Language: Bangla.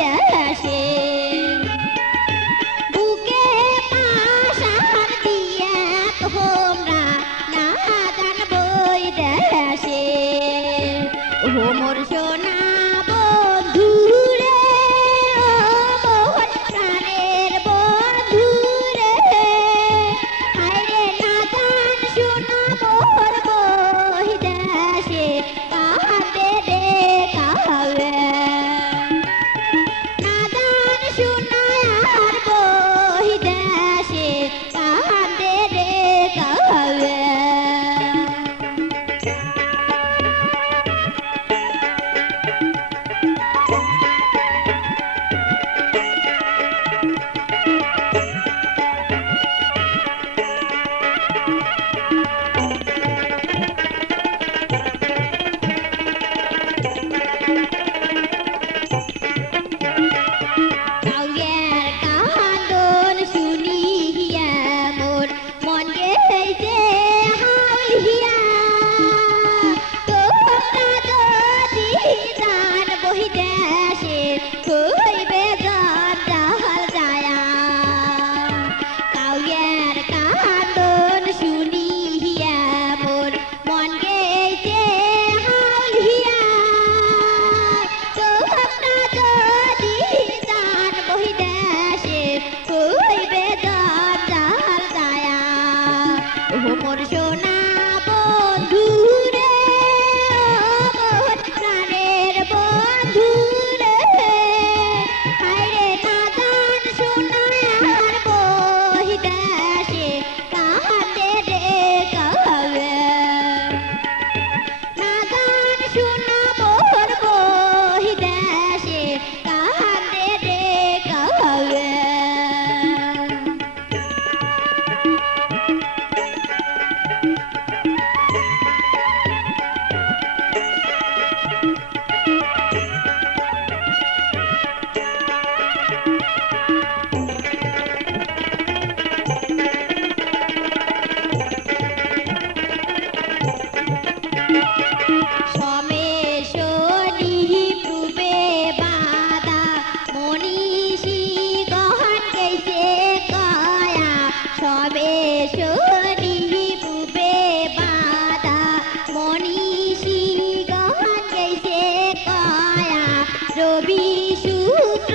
দেশে বুকে পাশার দিয়ে তোমরা না জানবই দেশে হোমর সোনা বন্ধুরে ও মোহন প্রাণের বন্ধুরে হায়রে না জান শোনা মোর বহি দেশে কাঁদে রে কাবে না জান শোনা আর বহি দেশে কাঁদে রে কাবে কাউয়ের কান্দন শুনিয়া মোর মন গেছে হাউলিয়া তোমরা যদি জান বহি দেশে হইবে জঞ্জাল যায়া কাউয়ের কান্দন শুনিয়া মোর মন গেছে হাউলিয়া তোমরা যদি জান বহি দেশে হইবে জঞ্জাল যায়া মোর সোনা বন্ধুরে মোর প্রাণের বন্ধুরে হায়রে না জান শোনা আর বহি দেশে কাঁদে রে কাবে না জান শোনা মোর বহি দেশে কাঁদে রে কাবে সমেশনি পূবে বাদা মনীষী গহন গেছে কয়া সমেশনি পূবে বাদা মনীষী গহন গেছে কয়া রবি সূত্র